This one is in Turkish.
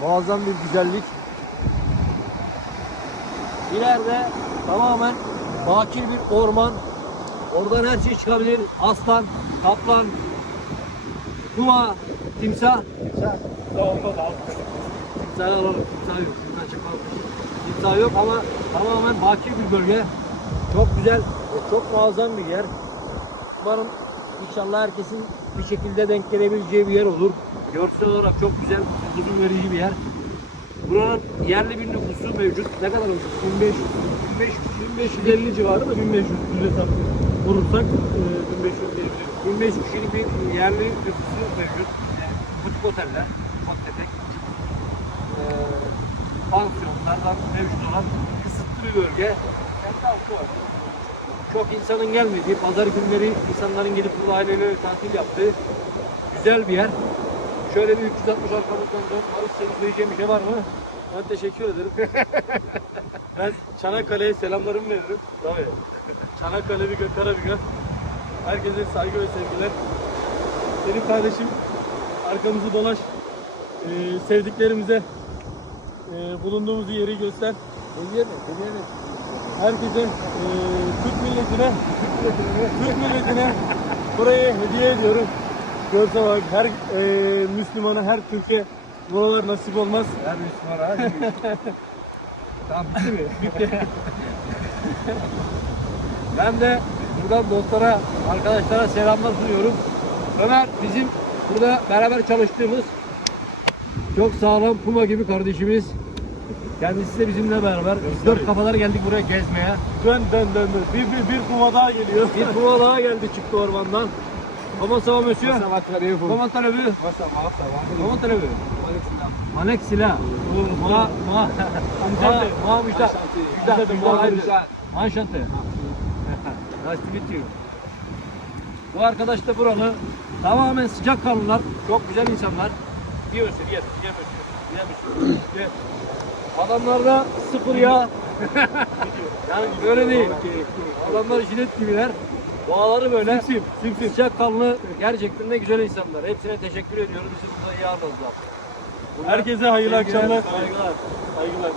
Muazzam bir güzellik. İleride tamamen bakir bir orman. Oradan her şey çıkabilir. Aslan, kaplan, kuma, timsah. Timsah da olmaz abi. Timsah alalım. Timsah yok. Timsah çıkmaz. Timsah yok ama tamamen bakir bir bölge. Çok güzel ve çok muazzam bir yer. Umarım inşallah herkesin bir şekilde denk gelebileceği bir yer olur. Görsel olarak çok güzel, huzur verici bir yer. Buranın yerli bir nüfusu mevcut. Ne kadar olmuş? 1500. 1500, 1550 civarı da 1500 düz hesap vurursak e, 1500 diyebiliriz. 1500 kişilik bir yerli nüfusu mevcut. Yani butik oteller, ufak tefek, e, pansiyonlardan mevcut olan kısıtlı bir bölge. Kendi halkı var. Çok insanın gelmediği, pazar günleri insanların gelip burada aileyle tatil yaptığı güzel bir yer. Şöyle bir 360 arkamızdan dön. Abi senin söyleyeceğin bir şey var mı? Ben teşekkür ederim. ben Çanakkale'ye selamlarımı veririm. Tabii. Çanakkale bir gö, Karabük'e. Herkese saygı ve sevgiler. Senin kardeşim arkamızı dolaş. Ee, sevdiklerimize e, bulunduğumuz yeri göster. Hediye mi? Herkese e, milletine Türk milletine burayı hediye ediyorum. Görsel olarak her e, Müslümana, her Türkiye buralar nasip olmaz. Her Müslüman ha. tamam bitti mi? Bitti. ben de buradan dostlara, arkadaşlara selamlar sunuyorum. Ömer bizim burada beraber çalıştığımız çok sağlam Puma gibi kardeşimiz. Kendisi de bizimle beraber. Dört kafalar geldik buraya gezmeye. Dön dön dön dön. Bir, bir, bir kuma daha geliyor. Bir Puma daha geldi çıktı ormandan. Comment ça va monsieur? Ça va très bien, vous Comment allez-vous? Moi, ça va, ça va. Comment allez-vous? Manek silah. Moi, moi, moi, moi, Müjdat. Müjdat, Müjdat. Enchanté. nice to meet you. Bu arkadaş da buralı. Tamamen sıcak kanlılar. Çok güzel insanlar. Bien monsieur. Bien monsieur. Bien. Adamlarda sıfır yağ. yani böyle değil. Adamlar jilet gibiler. Doğaları böyle. Simsim, simsim. Sıcak kanlı gerçekten de güzel insanlar. Hepsine teşekkür ediyoruz. Bizi burada iyi ağırladılar. Herkese hayırlı akşamlar. Saygılar. Saygılar.